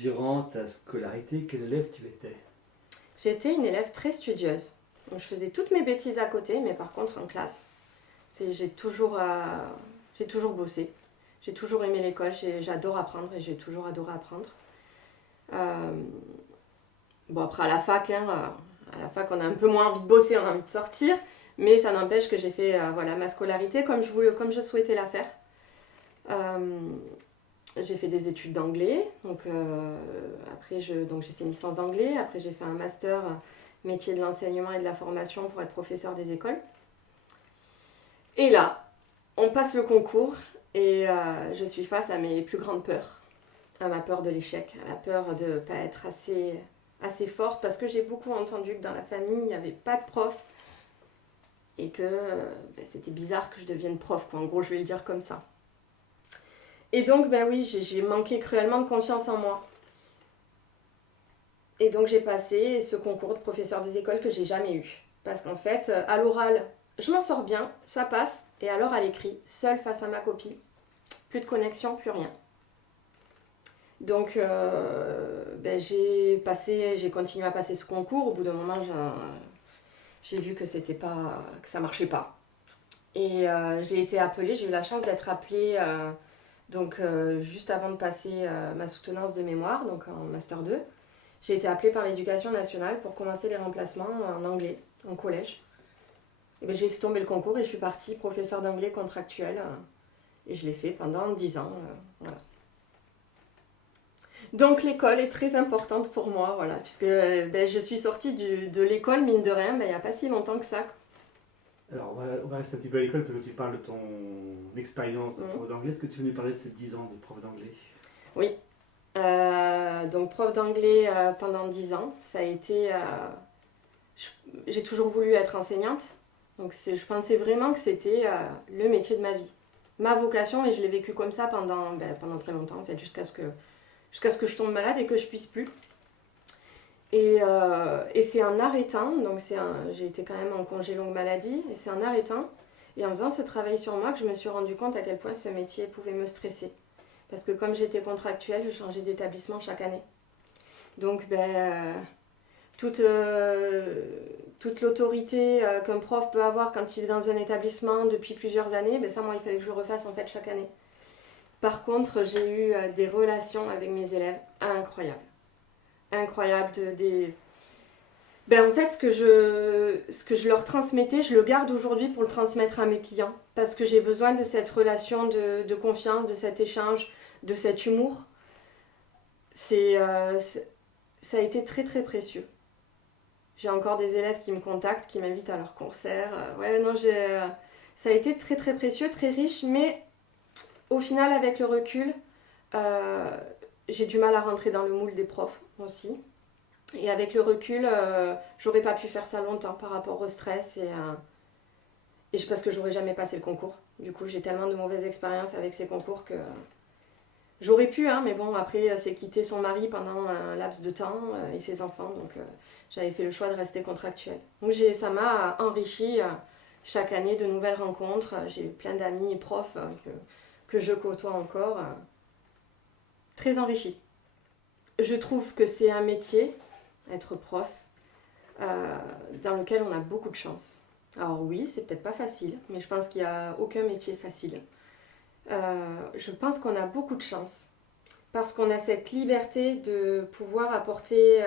durant ta scolarité, quel élève tu étais? J'étais une élève très studieuse. Donc, je faisais toutes mes bêtises à côté, mais par contre en classe, j'ai toujours bossé. J'ai toujours aimé l'école, j'adore apprendre et j'ai toujours adoré apprendre. Euh, bon, après à la fac, on a un peu moins envie de bosser, on a envie de sortir, mais ça n'empêche que j'ai fait voilà, ma scolarité comme je souhaitais la faire. J'ai fait des études d'anglais, après donc j'ai fait une licence d'anglais, après j'ai fait un master métier de l'enseignement et de la formation pour être professeur des écoles. Et là, on passe le concours et je suis face à mes plus grandes peurs, à ma peur de l'échec, à la peur de ne pas être assez forte, parce que j'ai beaucoup entendu que dans la famille, il n'y avait pas de prof et que c'était bizarre que je devienne prof, quoi. En gros, je vais le dire comme ça. Et donc, oui, j'ai manqué cruellement de confiance en moi. Et donc, j'ai passé ce concours de professeur des écoles que j'ai jamais eu. Parce qu'en fait, à l'oral, je m'en sors bien, ça passe. Et alors, à l'écrit, seule face à ma copie, plus de connexion, plus rien. Donc, j'ai continué à passer ce concours. Au bout d'un moment, j'ai vu que ça marchait pas. Et j'ai été appelée, j'ai eu la chance d'être appelée juste avant de passer ma soutenance de mémoire, donc en Master 2. J'ai été appelée par l'Éducation nationale pour commencer les remplacements en anglais, en collège. Et j'ai laissé tomber le concours et je suis partie professeure d'anglais contractuel. Et je l'ai fait pendant 10 ans. Voilà. Donc l'école est très importante pour moi, voilà, puisque je suis sortie de l'école, mine de rien, il n'y a pas si longtemps que ça. Alors, on va rester un petit peu à l'école parce que tu parles de ton expérience de prof d'anglais. Est-ce que tu veux nous parler de ces 10 ans de prof d'anglais? Oui. Donc prof d'anglais pendant 10 ans, ça a été... j'ai toujours voulu être enseignante, donc je pensais vraiment que c'était le métier de ma vie. Ma vocation, et je l'ai vécu comme ça pendant très longtemps, en fait, jusqu'à ce que je tombe malade et que je puisse plus. Et c'est en arrêtant, donc j'ai été quand même en congé longue maladie, et c'est en arrêtant, et en faisant ce travail sur moi, que je me suis rendu compte à quel point ce métier pouvait me stresser. Parce que comme j'étais contractuelle, je changeais d'établissement chaque année. Donc toute l'autorité qu'un prof peut avoir quand il est dans un établissement depuis plusieurs années, ça moi il fallait que je le refasse en fait chaque année. Par contre, j'ai eu des relations avec mes élèves incroyables. Incroyables. En fait, ce que je leur transmettais, je le garde aujourd'hui pour le transmettre à mes clients. Parce que j'ai besoin de cette relation de confiance, de cet échange, de cet humour. Ça a été très très précieux. J'ai encore des élèves qui me contactent, qui m'invitent à leur concert. Ça a été très très précieux, très riche, mais au final, avec le recul, j'ai du mal à rentrer dans le moule des profs aussi. Et avec le recul, j'aurais pas pu faire ça longtemps par rapport au stress parce que j'aurais jamais passé le concours. Du coup, j'ai tellement de mauvaises expériences avec ces concours que j'aurais pu, mais bon, après, c'est quitter son mari pendant un laps de temps et ses enfants, donc j'avais fait le choix de rester contractuelle. Donc ça m'a enrichi chaque année de nouvelles rencontres. J'ai eu plein d'amis et profs que je côtoie encore. Très enrichi. Je trouve que c'est un métier, être prof, dans lequel on a beaucoup de chance. Alors oui, c'est peut-être pas facile, mais je pense qu'il n'y a aucun métier facile. Je pense qu'on a beaucoup de chance, parce qu'on a cette liberté de pouvoir apporter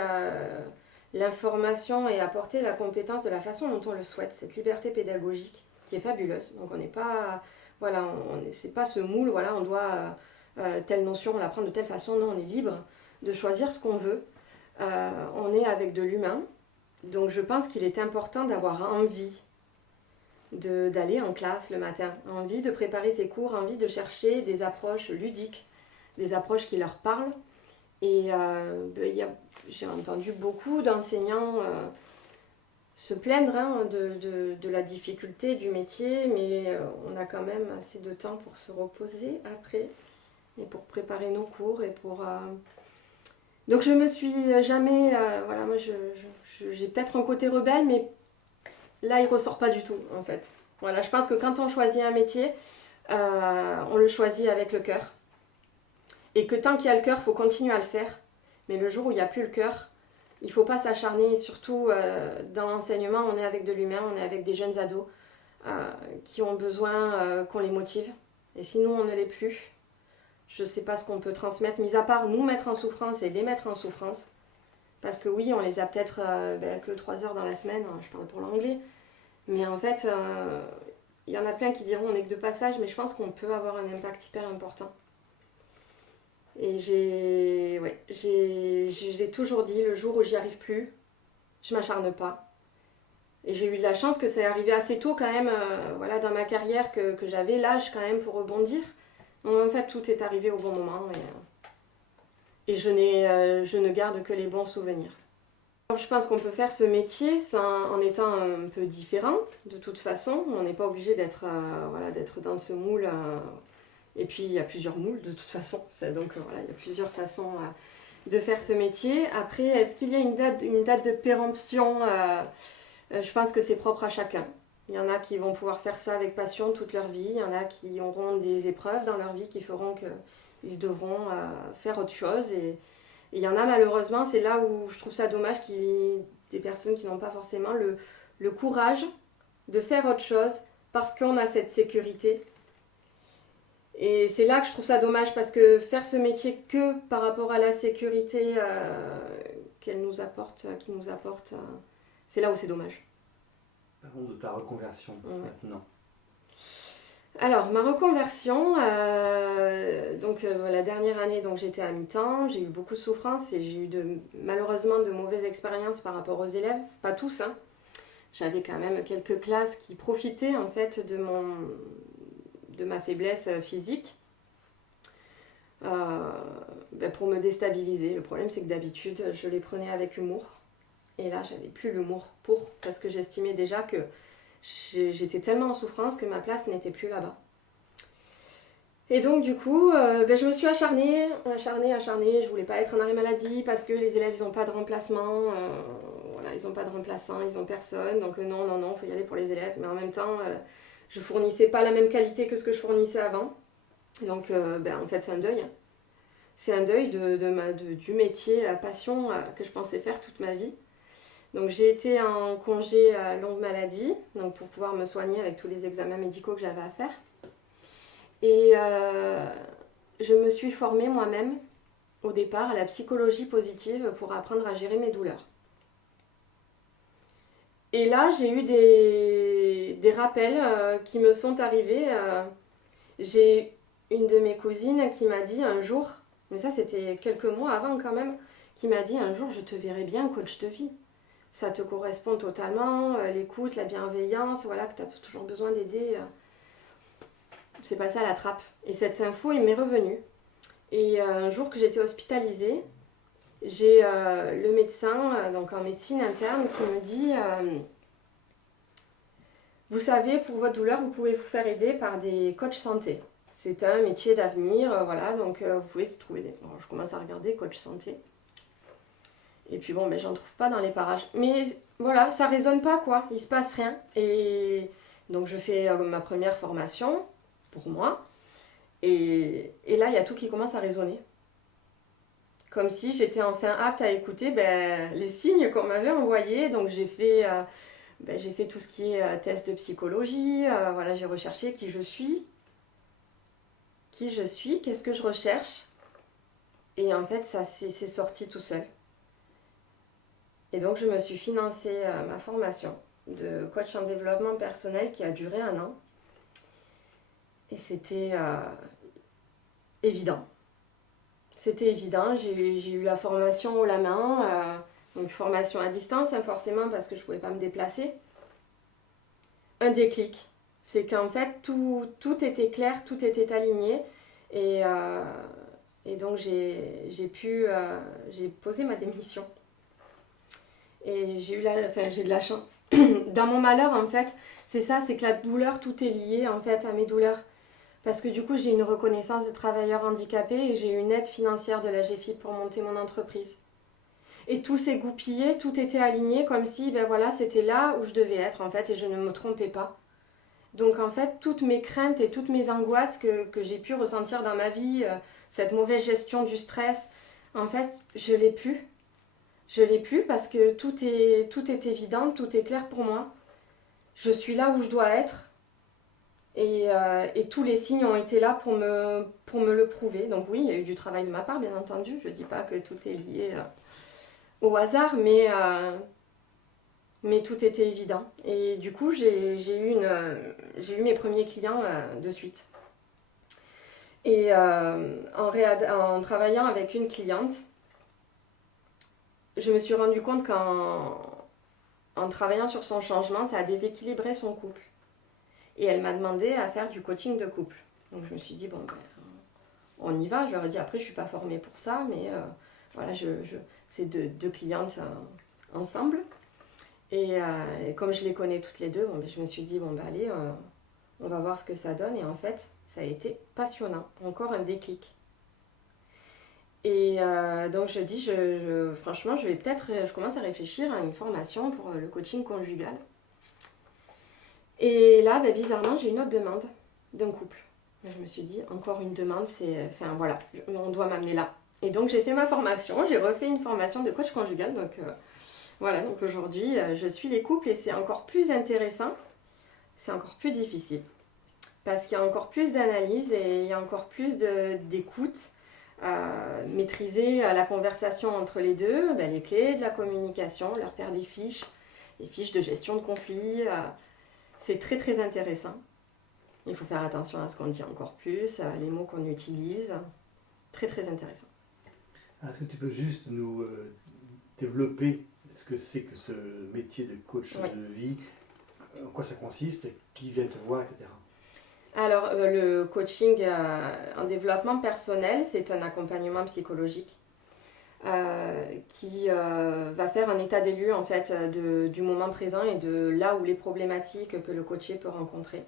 l'information et apporter la compétence de la façon dont on le souhaite, cette liberté pédagogique qui est fabuleuse. Donc on n'est pas... Voilà, c'est pas ce moule, voilà, on doit... telle notion, on l'apprend de telle façon. Non, on est libre de choisir ce qu'on veut. On est avec de l'humain. Donc je pense qu'il est important d'avoir envie d'aller en classe le matin, envie de préparer ses cours, envie de chercher des approches ludiques, des approches qui leur parlent. Et j'ai entendu beaucoup d'enseignants se plaindre de la difficulté du métier, mais on a quand même assez de temps pour se reposer après et pour préparer nos cours et pour... Donc je me suis jamais... voilà, moi j'ai peut-être un côté rebelle, mais là il ressort pas du tout en fait. Voilà, je pense que quand on choisit un métier, on le choisit avec le cœur. Et que tant qu'il y a le cœur, il faut continuer à le faire. Mais le jour où il n'y a plus le cœur, il ne faut pas s'acharner. Surtout dans l'enseignement, on est avec de l'humain, on est avec des jeunes ados qui ont besoin qu'on les motive. Et sinon, on ne l'est plus. Je ne sais pas ce qu'on peut transmettre, mis à part nous mettre en souffrance et les mettre en souffrance. Parce que oui, on les a peut-être que 3 heures dans la semaine, je parle pour l'anglais. Mais en fait, il y en a plein qui diront on n'est que de passage, mais je pense qu'on peut avoir un impact hyper important. Et je l'ai toujours dit, le jour où j'y arrive plus, je m'acharne pas. Et j'ai eu de la chance que ça est arrivé assez tôt quand même, dans ma carrière, que j'avais l'âge quand même pour rebondir. Donc en fait, tout est arrivé au bon moment et je ne garde que les bons souvenirs. Alors, je pense qu'on peut faire ce métier en étant un peu différent, de toute façon. On n'est pas obligé d'être dans ce moule. Et puis, il y a plusieurs moules, de toute façon. Donc, il y a plusieurs façons de faire ce métier. Après, est-ce qu'il y a une date de péremption? Je pense que c'est propre à chacun. Il y en a qui vont pouvoir faire ça avec passion toute leur vie. Il y en a qui auront des épreuves dans leur vie qui feront qu'ils devront faire autre chose. Et il y en a malheureusement, c'est là où je trouve ça dommage qu'il y ait des personnes qui n'ont pas forcément le courage de faire autre chose parce qu'on a cette sécurité. Et c'est là que je trouve ça dommage parce que faire ce métier que par rapport à la sécurité qu'il nous apporte, c'est là où c'est dommage. Parlons de ta reconversion maintenant. Alors, ma reconversion, la dernière année, j'étais à mi-temps, j'ai eu beaucoup de souffrance et j'ai eu malheureusement de mauvaises expériences par rapport aux élèves, pas tous, hein. J'avais quand même quelques classes qui profitaient en fait de ma faiblesse physique pour me déstabiliser. Le problème, c'est que d'habitude, je les prenais avec humour. Et là, j'avais plus l'humour parce que j'estimais déjà que j'étais tellement en souffrance que ma place n'était plus là-bas. Et donc, du coup, je me suis acharnée. Je voulais pas être en arrêt maladie parce que les élèves, ils n'ont pas de remplacement. Ils n'ont pas de remplaçant, ils n'ont personne. Donc, non, il faut y aller pour les élèves. Mais en même temps, je fournissais pas la même qualité que ce que je fournissais avant. Donc, en fait, c'est un deuil. C'est un deuil du métier passion que je pensais faire toute ma vie. Donc j'ai été en congé longue maladie, donc pour pouvoir me soigner avec tous les examens médicaux que j'avais à faire. Et je me suis formée moi-même au départ à la psychologie positive pour apprendre à gérer mes douleurs. Et là j'ai eu des rappels qui me sont arrivés. J'ai une de mes cousines qui m'a dit un jour, mais ça c'était quelques mois avant quand même, qui m'a dit un jour je te verrai bien coach de vie. Ça te correspond totalement, l'écoute, la bienveillance, que tu as toujours besoin d'aider. C'est passé à la trappe. Et cette info, il m'est revenue. Et un jour que j'étais hospitalisée, j'ai le médecin, donc en médecine interne, qui me dit vous savez, pour votre douleur, vous pouvez vous faire aider par des coachs santé. C'est un métier d'avenir, donc vous pouvez trouver des... Bon, je commence à regarder coach santé. Et puis j'en trouve pas dans les parages. Mais voilà, ça résonne pas quoi, il se passe rien. Et donc je fais ma première formation pour moi. Et là, il y a tout qui commence à résonner. Comme si j'étais enfin apte à écouter les signes qu'on m'avait envoyés. Donc j'ai fait tout ce qui est test de psychologie. J'ai recherché qui je suis, qu'est-ce que je recherche. Et en fait, ça c'est sorti tout seul. Et donc, je me suis financée ma formation de coach en développement personnel qui a duré 1 an. Et c'était évident. C'était évident. J'ai eu la formation haut la main, donc formation à distance, forcément, parce que je ne pouvais pas me déplacer. Un déclic. C'est qu'en fait, tout était clair, tout était aligné. Et donc, j'ai posé ma démission. Et j'ai de la chance. Dans mon malheur, en fait, c'est ça, c'est que la douleur, tout est lié, en fait, à mes douleurs. Parce que du coup, j'ai une reconnaissance de travailleur handicapé et j'ai une aide financière de la GFIP pour monter mon entreprise. Et tout s'est goupillé, tout était aligné, comme si, c'était là où je devais être, en fait, et je ne me trompais pas. Donc, en fait, toutes mes craintes et toutes mes angoisses que j'ai pu ressentir dans ma vie, cette mauvaise gestion du stress, En fait, je l'ai plus. Je l'ai plus parce que tout est évident, tout est clair pour moi. Je suis là où je dois être et tous les signes ont été là pour me le prouver. Donc oui, il y a eu du travail de ma part, bien entendu. Je ne dis pas que tout est lié au hasard, mais tout était évident. Et du coup, j'ai eu mes premiers clients de suite. Et en travaillant avec une cliente, je me suis rendu compte qu'en travaillant sur son changement, ça a déséquilibré son couple. Et elle m'a demandé à faire du coaching de couple. Donc je me suis dit, bon, ben, on y va. Je leur ai dit, après, je ne suis pas formée pour ça, mais voilà, c'est deux clientes ensemble. Et comme je les connais toutes les deux, bon, ben, je me suis dit, bon, ben, allez, on va voir ce que ça donne. Et en fait, ça a été passionnant. Encore un déclic. Et donc je dis, franchement, je commence à réfléchir à une formation pour le coaching conjugal. Et là, ben, bizarrement, j'ai une autre demande d'un couple. Je me suis dit, encore une demande, enfin voilà, on doit m'amener là. Et donc j'ai fait ma formation, j'ai refait une formation de coach conjugal. Donc voilà, donc aujourd'hui, je suis les couples et c'est encore plus intéressant, c'est encore plus difficile. Parce qu'il y a encore plus d'analyse et il y a encore plus d'écoute. Maîtriser la conversation entre les deux, ben, les clés de la communication, leur faire des fiches de gestion de conflits. C'est très très intéressant. Il faut faire attention à ce qu'on dit encore plus, les mots qu'on utilise. Très très intéressant. Est-ce que tu peux juste nous développer ce que c'est que ce métier de coach de vie, en quoi ça consiste, qui vient te voir, etc. Alors, le coaching en développement personnel, c'est un accompagnement psychologique qui va faire un état des lieux en fait, du moment présent et de là où les problématiques que le coaché peut rencontrer.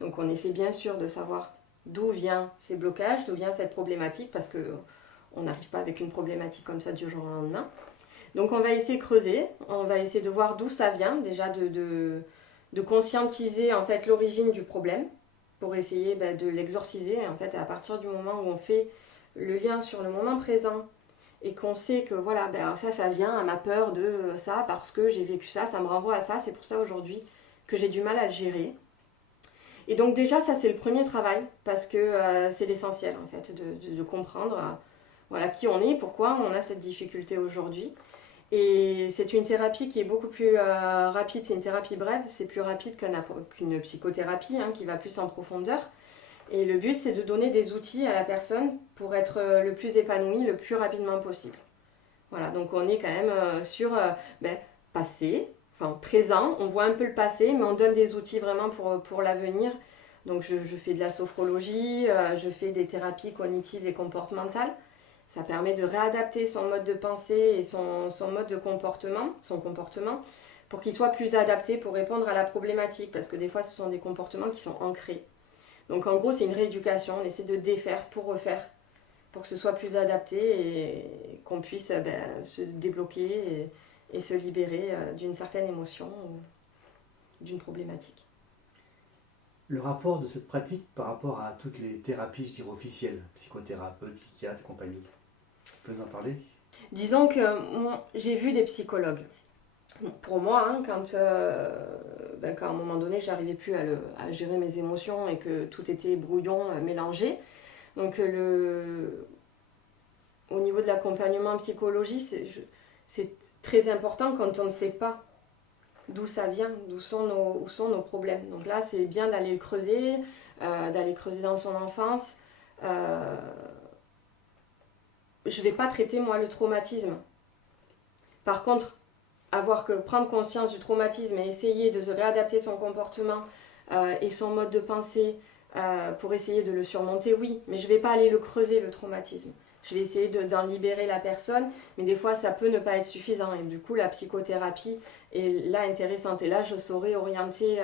Donc, on essaie bien sûr de savoir d'où viennent ces blocages, d'où vient cette problématique, parce qu'on n'arrive pas avec une problématique comme ça du jour au lendemain. Donc, on va essayer de creuser, on va essayer de voir d'où ça vient, déjà de conscientiser en fait, l'origine du problème, pour essayer de l'exorciser. En fait, à partir du moment où on fait le lien sur le moment présent et qu'on sait que voilà, ça vient à ma peur de ça parce que j'ai vécu ça, ça me renvoie à ça, c'est pour ça aujourd'hui que j'ai du mal à le gérer. Et donc déjà, ça c'est le premier travail parce que c'est l'essentiel en fait de comprendre voilà, qui on est, pourquoi on a cette difficulté aujourd'hui. Et c'est une thérapie qui est beaucoup plus rapide, c'est une thérapie brève, c'est plus rapide qu'une psychothérapie qui va plus en profondeur. Et le but, c'est de donner des outils à la personne pour être le plus épanoui le plus rapidement possible. Voilà, donc on est quand même sur passé, enfin présent, on voit un peu le passé, mais on donne des outils vraiment pour l'avenir. Donc je fais de la sophrologie, je fais des thérapies cognitives et comportementales. Ça permet de réadapter son mode de pensée et son mode de comportement, pour qu'il soit plus adapté pour répondre à la problématique, parce que des fois ce sont des comportements qui sont ancrés. Donc en gros c'est une rééducation, on essaie de défaire pour refaire, pour que ce soit plus adapté et qu'on puisse se débloquer et se libérer d'une certaine émotion ou d'une problématique. Le rapport de cette pratique par rapport à toutes les thérapies, je dirais, officielles, psychothérapeutes, psychiatres et compagnie. Tu peux nous en parler ? Disons que j'ai vu des psychologues. Pour moi, quand à un moment donné, j'arrivais plus à gérer mes émotions et que tout était brouillon, mélangé. Donc au niveau de l'accompagnement en psychologie, c'est très important quand on ne sait pas d'où ça vient, où sont nos problèmes. Donc là, c'est bien d'aller creuser dans son enfance. Je ne vais pas traiter, moi, le traumatisme. Par contre, prendre conscience du traumatisme et essayer de se réadapter son comportement et son mode de pensée pour essayer de le surmonter, oui. Mais je ne vais pas aller le creuser, le traumatisme. Je vais essayer d'en libérer la personne, mais des fois, ça peut ne pas être suffisant. Et du coup, la psychothérapie est là intéressante. Et là, je saurais orienter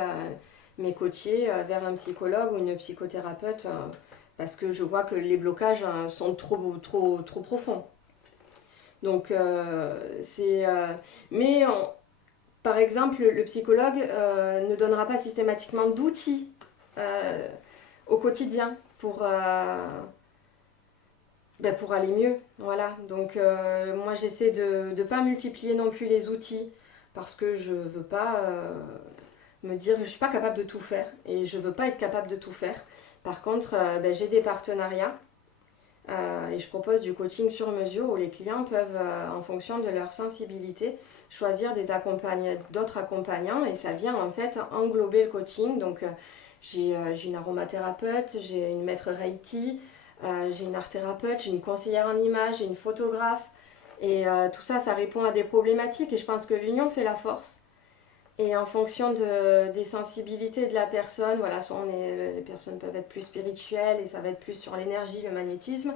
mes coachés vers un psychologue ou une psychothérapeute parce que je vois que les blocages sont trop profonds. Donc, par exemple, le psychologue ne donnera pas systématiquement d'outils au quotidien pour ben, pour aller mieux. Voilà. Donc moi j'essaie de ne pas multiplier non plus les outils parce que je veux pas me dire je suis pas capable de tout faire et je veux pas être capable de tout faire. Par contre, ben, j'ai des partenariats et je propose du coaching sur mesure où les clients peuvent, en fonction de leur sensibilité, choisir d'autres accompagnants et ça vient en fait englober le coaching. Donc j'ai une aromathérapeute, j'ai une maître Reiki, j'ai une art thérapeute, j'ai une conseillère en images, j'ai une photographe et tout ça, ça répond à des problématiques et je pense que l'union fait la force. Et en fonction des sensibilités de la personne, voilà, soit les personnes peuvent être plus spirituelles et ça va être plus sur l'énergie, le magnétisme,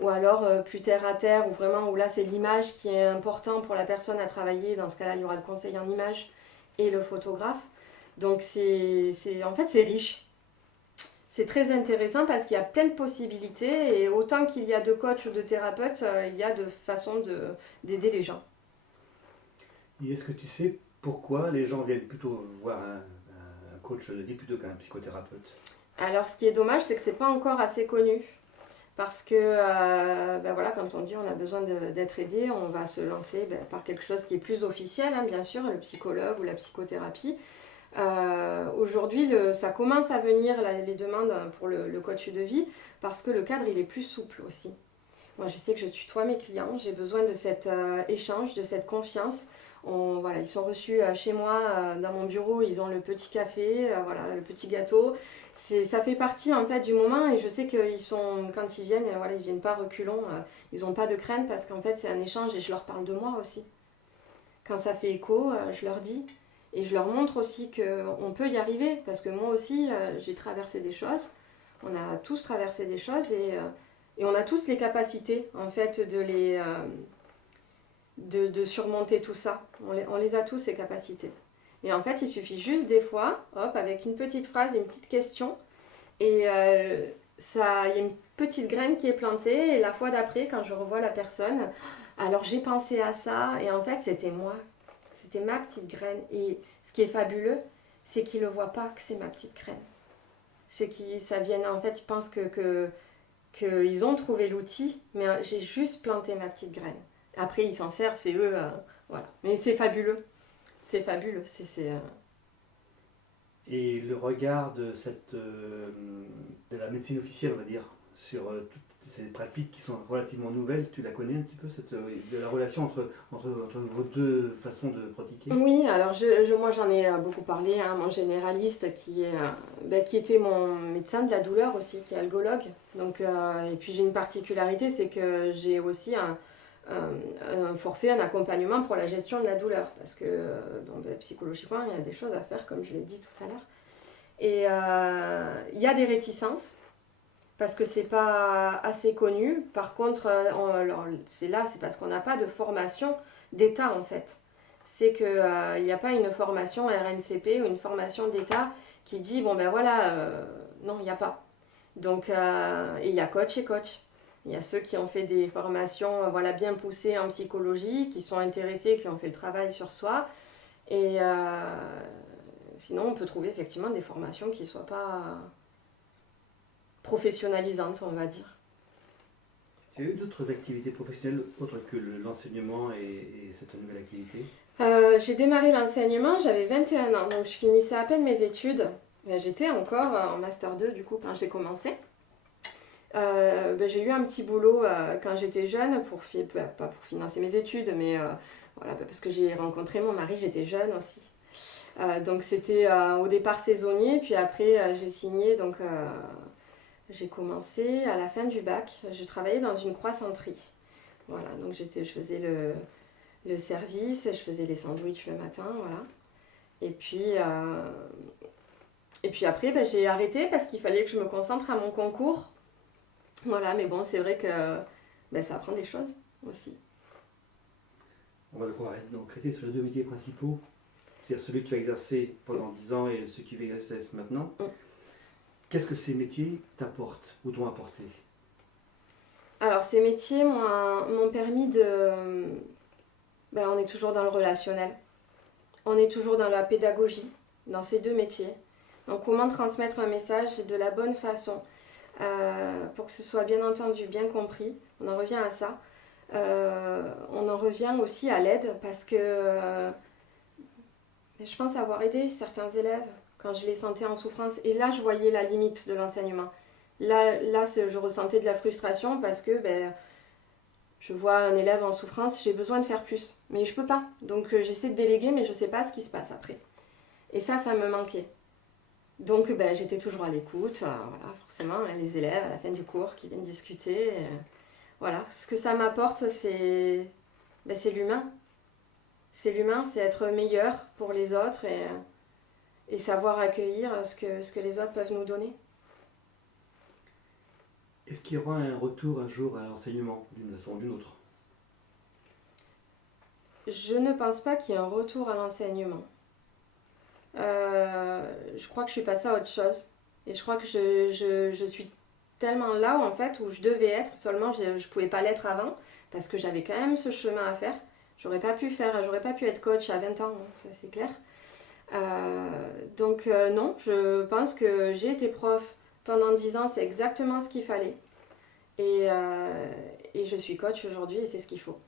ou alors plus terre à terre, ou vraiment où là c'est l'image qui est important pour la personne à travailler. Dans ce cas-là, il y aura le conseil en image et le photographe. Donc en fait c'est riche. C'est très intéressant parce qu'il y a plein de possibilités et autant qu'il y a de coachs ou de thérapeutes, il y a de façons d'aider les gens. Et est-ce que tu sais pourquoi les gens viennent plutôt voir un coach de vie plutôt qu'un psychothérapeute? Alors ce qui est dommage, c'est que c'est pas encore assez connu. Parce que ben voilà, quand on dit on a besoin d'être aidé, on va se lancer par quelque chose qui est plus officiel, hein, bien sûr, le psychologue ou la psychothérapie. Aujourd'hui, ça commence à venir les demandes pour le coach de vie parce que le cadre il est plus souple aussi. Moi, je sais que je tutoie mes clients, j'ai besoin de cet échange, de cette confiance. Voilà, ils sont reçus chez moi, dans mon bureau, ils ont le petit café, voilà, le petit gâteau. Ça fait partie en fait du moment et je sais qu'ils sont, quand ils viennent, voilà, ils viennent pas reculons, ils n'ont pas de crainte parce qu'en fait c'est un échange et je leur parle de moi aussi. Quand ça fait écho, je leur dis et je leur montre aussi qu'on peut y arriver parce que moi aussi j'ai traversé des choses, on a tous traversé des choses et on a tous les capacités en fait de surmonter tout ça. On les a tous ces capacités. Et en fait, il suffit juste des fois, hop, avec une petite phrase, une petite question, et il y a une petite graine qui est plantée, et la fois d'après, quand je revois la personne, alors j'ai pensé à ça, et en fait, c'était moi. C'était ma petite graine. Et ce qui est fabuleux, c'est qu'ils ne le voient pas que c'est ma petite graine. C'est qu'ils ça vienne, en fait, ils pensent qu'ils ont trouvé l'outil, mais j'ai juste planté ma petite graine. Après, ils s'en servent, c'est eux, voilà. Mais c'est fabuleux. C'est fabuleux. Et le regard de de la médecine officielle, on va dire, sur toutes ces pratiques qui sont relativement nouvelles, tu la connais un petit peu, de la relation entre vos deux façons de pratiquer? Oui, alors moi j'en ai beaucoup parlé, hein, mon généraliste qui était mon médecin de la douleur aussi, qui est algologue. Donc, et puis j'ai une particularité, c'est que j'ai aussi un forfait, un accompagnement pour la gestion de la douleur. Parce que psychologiquement, il y a des choses à faire, comme je l'ai dit tout à l'heure. Et il y a des réticences, parce que c'est pas assez connu. Par contre, c'est parce qu'on n'a pas de formation d'État en fait. C'est qu'il n'y a pas une formation RNCP ou une formation d'État qui dit bon ben voilà, non, il n'y a pas. Donc, il y a coach et coach. Il y a ceux qui ont fait des formations voilà, bien poussées en psychologie, qui sont intéressés, qui ont fait le travail sur soi. Et sinon, on peut trouver effectivement des formations qui ne soient pas professionnalisantes, on va dire. Tu as eu d'autres activités professionnelles autres que l'enseignement et cette nouvelle activité? J'ai démarré l'enseignement, j'avais 21 ans, donc je finissais à peine mes études. J'étais encore en Master 2 du coup quand j'ai commencé. J'ai eu un petit boulot quand j'étais jeune, pas pour financer mes études, mais voilà, parce que j'ai rencontré mon mari, j'étais jeune aussi. Donc c'était au départ saisonnier, puis après j'ai signé, donc j'ai commencé à la fin du bac. Je travaillais dans une croissanterie. Voilà, donc je faisais le service, je faisais les sandwichs le matin, voilà. Et puis après, j'ai arrêté parce qu'il fallait que je me concentre à mon concours. Voilà, mais bon, c'est vrai que ça apprend des choses aussi. On va devoir donc rester sur les deux métiers principaux, c'est-à-dire celui que tu as exercé pendant 10 ans et celui que tu exerces maintenant. Qu'est-ce que ces métiers t'apportent ou t'ont apporté? Alors, ces métiers m'ont permis de... on est toujours dans le relationnel. On est toujours dans la pédagogie, dans ces deux métiers. Donc, comment transmettre un message de la bonne façon pour que ce soit bien entendu, bien compris. On en revient à ça. On en revient aussi à l'aide parce que je pense avoir aidé certains élèves quand je les sentais en souffrance. Et là, je voyais la limite de l'enseignement. Là je ressentais de la frustration parce que je vois un élève en souffrance, j'ai besoin de faire plus. Mais je peux pas. Donc j'essaie de déléguer, mais je sais pas ce qui se passe après. Et ça me manquait. Donc j'étais toujours à l'écoute. Voilà, forcément, les élèves à la fin du cours qui viennent discuter. Voilà, ce que ça m'apporte, c'est l'humain. C'est l'humain, c'est être meilleur pour les autres et savoir accueillir ce que les autres peuvent nous donner. Est-ce qu'il y aura un retour un jour à l'enseignement, d'une façon ou d'une autre? Je ne pense pas qu'il y ait un retour à l'enseignement. Je crois que je suis passée à autre chose. Et je crois que je suis tellement là où je devais être, seulement je ne pouvais pas l'être avant, parce que j'avais quand même ce chemin à faire. J'aurais pas pu être coach à 20 ans, hein, ça c'est clair. Donc non, je pense que j'ai été prof pendant 10 ans, c'est exactement ce qu'il fallait. Et je suis coach aujourd'hui et c'est ce qu'il faut.